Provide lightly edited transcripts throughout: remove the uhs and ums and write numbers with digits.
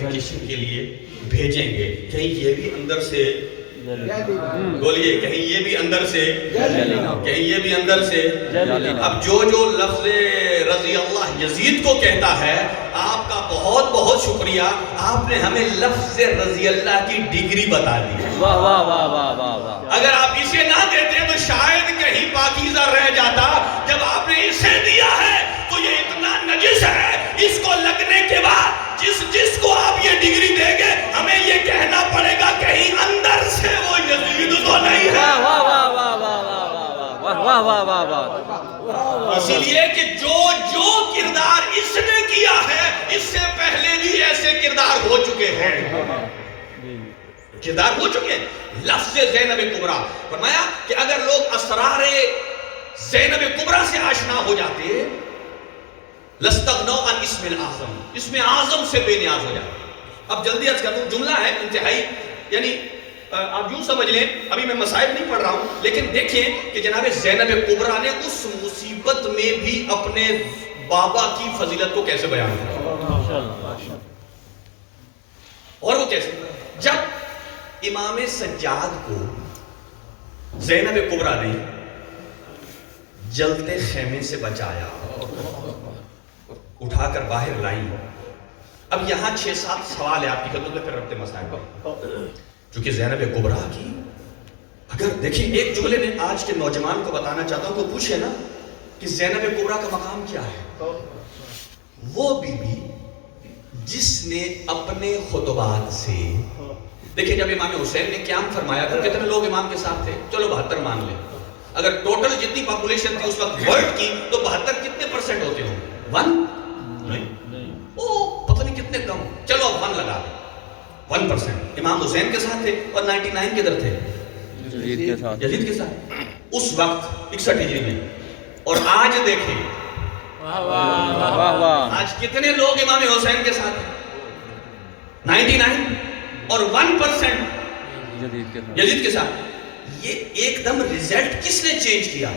Clarification کے لیے بھیجیں گے. کہیں یہ بھی اندر سے بولیے، کہیں یہ بھی اندر سے، کہیں یہ بھی اندر سے. اب جو لفظ رضی اللہ یزید کو کہتا ہے، آپ کا بہت بہت شکریہ، آپ نے ہمیں لفظ رضی اللہ کی ڈگری بتا دی. واہ واہ واہ واہ واہ واہ. اگر آپ اسے نہ دیتے تو شاید کہیں پاکیزہ رہ جاتا. جب آپ نے اسے دیا ہے تو یہ اتنا نجس ہے، اس کو لگنے کے بعد جس کو آپ یہ ڈگری دیں گے، ہمیں یہ کہنا پڑے گا کہیں اندر سے وہ یزید تو نہیں ہے. واہ واہ واہ واہ واہ واہ واہ واہ واہ. اسی لیے کہ جو کردار اس نے کیا ہے، اس سے پہلے بھی ایسے کردار ہو چکے ہیں. کردار ہو چکے ہیں. لفظ زینب کبریٰ، فرمایا کہ اگر لوگ اسرار زینب کبریٰ سے آشنا ہو جاتے، لستغنوا عن اسم الاعظم، اسم اعظم سے بے نیاز ہو جاتے. اب جلدی عرض کر دوں، جملہ ہے انتہائی، یعنی آپ یوں سمجھ لیں، ابھی میں مسائل نہیں پڑھ رہا ہوں، لیکن دیکھیں کہ جناب زینب کبریٰ نے اس مصیبت میں بھی اپنے بابا کی فضیلت کو کیسے بیان کیا. اور وہ کیسے؟ جب امام سجاد کو زینب کبریٰ نے جلتے خیمے سے بچایا، اٹھا کر باہر لائیں. اب یہاں 6-7 سوال ہے آپ کی خدمت میں، پھر ربط مسائل پر. چونکہ زینب کبریٰ کی، اگر دیکھیں ایک جملے میں آج کے نوجوان کو بتانا چاہتا ہوں، کو پوچھے نا کہ زینب کبریٰ کا مقام کیا ہے. وہ بی بی جس نے اپنے خطبات سے، دیکھیں جب امام حسین نے قیام فرمایا تو کتنے لوگ امام کے ساتھ تھے؟ چلو 72 مان لیں. اگر ٹوٹل جتنی پاپولیشن تھی اس وقت ورلڈ کی تو 72 کتنے پرسنٹ ہوتے ہوں؟ 1 پتہ نہیں کتنے کم، چلو اب 1 لگا دیں. 1% امام حسین کے ساتھ تھے اور 99 کدھر تھے؟ یزید کے ساتھ. اس وقت 61 ہجری میں. اور آج دیکھیں آج کتنے لوگ امام حسین کے ساتھ ہیں؟ 99 اور 1% یزید کے ساتھ. یہ ایک دم ریزلٹ کس نے چینج کیا؟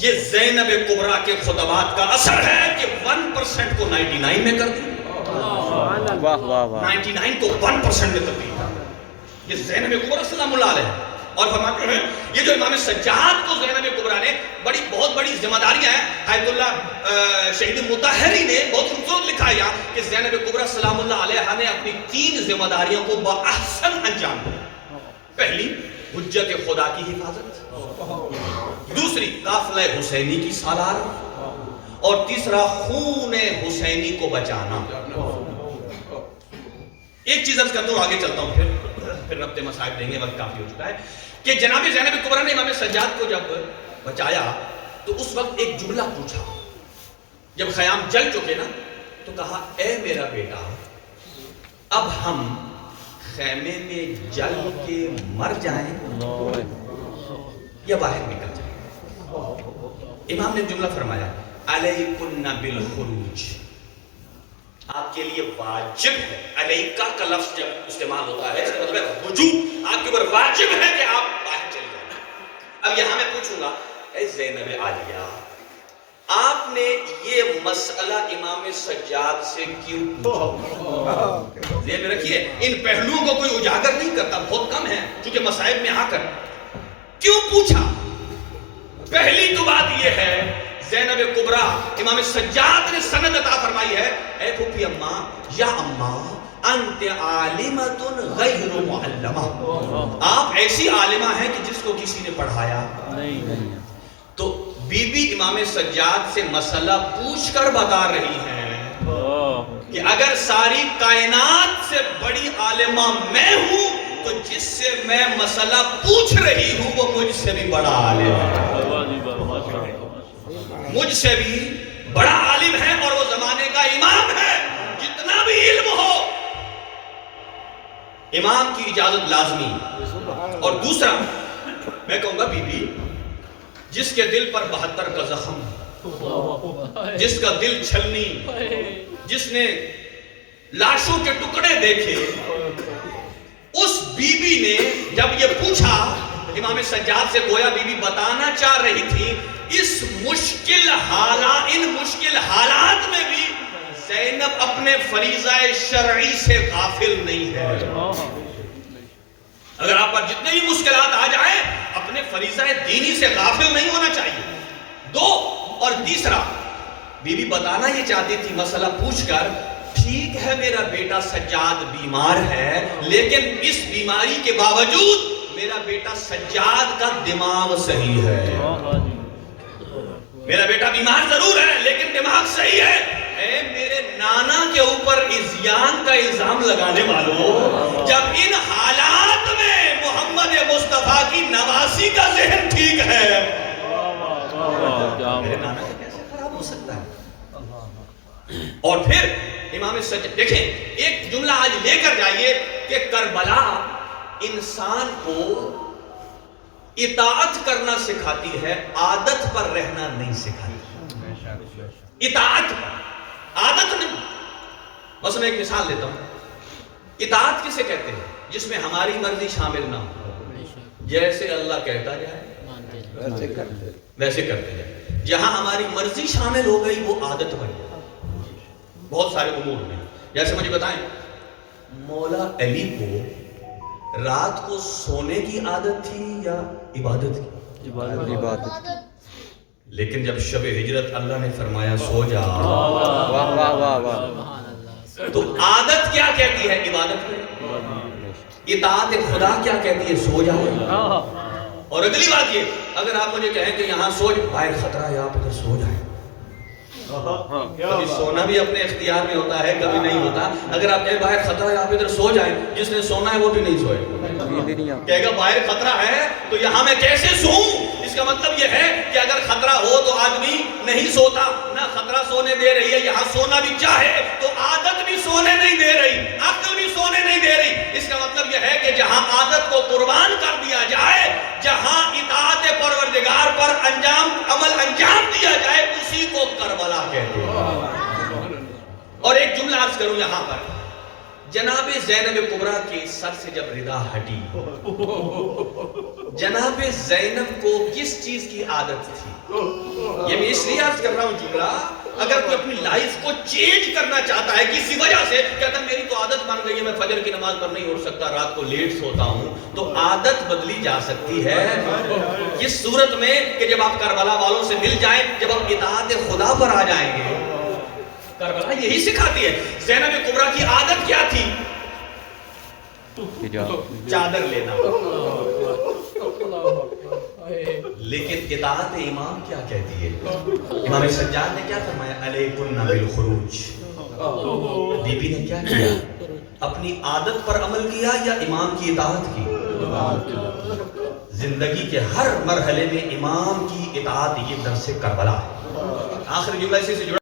یہ زینب کبریٰ کے خطبات کا اثر ہے کہ 1% کو 99 میں کر دیا، 99 کو 1% میں تبدیل کر. یہ زینب کبریٰ سلام اللہ علیہ. اور فرماتے ہیں یہ جو امام سجاد کو زینب کبریٰ نے بہت بڑی ذمہ داریاں ہیں. آیت اللہ شہید مطہری نے بہت خوبصورت لکھا ہے کہ زینب کبریٰ سلام اللہ علیہ نے اپنی 3 ذمہ داریوں کو باحسن انجام دیا. پہلی، حجت خدا کی حفاظت. دوسری، قافلہ حسینی کی سالار. اور تیسرا، خون حسینی کو بچانا. ایک چیز عرض کرتا ہوں، آگے چلتا ہوں، پھر ربط مسائل دیں گے، وقت کافی ہو چکا ہے. کہ جناب زینب کبریٰ نے امام سجاد کو جب بچایا تو اس وقت ایک جملہ پوچھا. جب خیام جل چکے نا تو کہا، اے میرا بیٹا، اب ہم خیمے میں جل کے مر جائیں یا باہر نکل جائیں؟ امام نے جملہ فرمایا، علیکن بالخروج، آپ کے لیے واجب ہے. علیکہ کا لفظ جب استعمال ہوتا ہے اس کا مطلب ہے وجوب، آپ کے اوپر واجب ہے کہ آپ باہر چلے جائیں. اب یہاں میں پوچھوں گا، اے زینب عالیہ، آپ نے یہ مسئلہ امام سجاد سے کیوں پوچھا؟ ذہن میں رکھیے، ان پہلوؤں کو کوئی اجاگر نہیں کرتا، بہت کم ہے چونکہ مسائل میں آ کر. کیوں پوچھا؟ پہلی تو بات یہ ہے، زینب کبریٰ امام سجاد نے سند عطا فرمائی ہے، اے پھوپھی اماں، یا اماں انت عالمۃ غیر معلمہ، آپ ایسی عالمہ ہیں کہ جس کو کسی نے پڑھایا نہیں. تو بی بی امام سجاد سے مسئلہ پوچھ کر بتا رہی ہیں کہ اگر ساری کائنات سے بڑی عالمہ میں ہوں تو جس سے میں مسئلہ پوچھ رہی ہوں وہ مجھ سے بھی بڑا عالم ہے، مجھ سے بھی بڑا عالم ہے اور وہ زمانے کا امام ہے. جتنا بھی علم ہو امام کی اجازت لازمی. اور دوسرا میں کہوں گا، بی بی جس کے دل پر 72 کا زخم، جس کا دل چھلنی، جس نے لاشوں کے ٹکڑے دیکھے، اس بی بی نے جب یہ پوچھا امام سجاد سے، گویا بی بی بتانا چاہ رہی تھی ان مشکل حالات میں بھی زینب اپنے فریضہ شرعی سے غافل نہیں ہے. اگر آپ پر جتنے بھی مشکلات آ جائیں اپنے فریضہ دینی سے غافل نہیں ہونا چاہیے. دو اور تیسرا، بی بی بتانا یہ چاہتی تھی مسئلہ پوچھ کر، ٹھیک ہے میرا بیٹا سجاد بیمار ہے، لیکن اس بیماری کے باوجود میرا بیٹا سجاد کا دماغ صحیح ہے. میرا بیٹا بیمار ضرور ہے لیکن دماغ صحیح ہے. اے میرے نانا کے اوپر عصیان کا الزام لگانے والوں، جب ان حالات میں محمد مصطفیٰ کی نواسی کا ذہن ٹھیک ہے، میرے نانا کا کیسے خراب ہو سکتا ہے؟ اور پھر امام سجاد دیکھیں، ایک جملہ آج لے کر جائیے کہ کربلا انسان کو اطاعت کرنا سکھاتی ہے، عادت پر رہنا نہیں سکھاتی. اطاعت پر، عادت نہیں. بس میں ایک مثال لیتا ہوں. اطاعت کسے کہتے ہیں؟ جس میں ہماری مرضی شامل نہ ہو. جیسے اللہ کہتا جائے ویسے کرتے جائے. جہاں ہماری مرضی شامل ہو گئی وہ عادت بن گئی. بہت سارے امور میں، جیسے مجھے بتائیں، مولا علی کو رات کو سونے کی عادت تھی یا عبادت کی؟ عبادت. لیکن جب شب ہجرت اللہ نے فرمایا سو جا، واہ واہ واہ واہ. تو عادت کیا کہتی ہے؟ عبادت میں. اطاعت خدا کیا کہتی ہے؟ سو جا. اور اگلی بات یہ، اگر آپ مجھے کہیں کہ یہاں سو جائے، باہر خطرہ ہے آپ ادھر سو جائیں. کبھی سونا بھی اپنے اختیار میں ہوتا ہے، کبھی نہیں ہوتا. اگر آپ کہیں باہر خطرہ ہے آپ ادھر سو جائیں، جس نے سونا ہے وہ بھی نہیں سوئے. کہے گا باہر خطرہ ہے تو یہاں میں کیسے سوؤں؟ اس کا مطلب یہ ہے کہ اگر خطرہ ہو تو آدمی نہیں سوتا. نہ خطرہ سونے دے رہی ہے، یہاں سونا بھی چاہے تو عادت بھی سونے نہیں دے رہی، عقل بھی سونے نہیں دے رہی. اس کا مطلب یہ ہے کہ جہاں عادت کو قربان کر دیا جائے، جہاں اطاعت پروردگار پر عمل انجام دیا جائے، اسی کو کربلا کہتے ہیں. اور ایک جملہ عرض کروں یہاں پر، جناب زینب کبریٰ کی سر سے جب ردا ہٹی، جناب زینب کو کس چیز کی عادت تھی؟ یہ میں اس لیے عرض کر رہا ہوں جملہ، اگر کوئی اپنی لائف کو چینج کرنا چاہتا ہے کسی وجہ سے، کہتا ہے میری تو عادت بن گئی ہے، میں فجر کی نماز پر نہیں اٹھ سکتا، رات کو لیٹ سوتا ہوں، تو عادت بدلی جا سکتی ہے اس صورت میں کہ جب آپ کربلا والوں سے مل جائیں، جب آپ اطاعت خدا پر آ جائیں گے. کربلا یہی سکھاتی ہے. زینب کبریٰ کی عادت کیا تھی؟ چادر لینا. لیکن اطاعت امام کیا کہتی ہے؟ امام سجاد نے کیا فرمایا؟ علیکن بالخروج. بی بی نے کیا کیا؟ اپنی عادت پر عمل کیا یا امام کی اطاعت کی؟ زندگی کے ہر مرحلے میں امام کی اطاعت یہ درس کربلا ہے. آخری جملہ اسی سے جڑا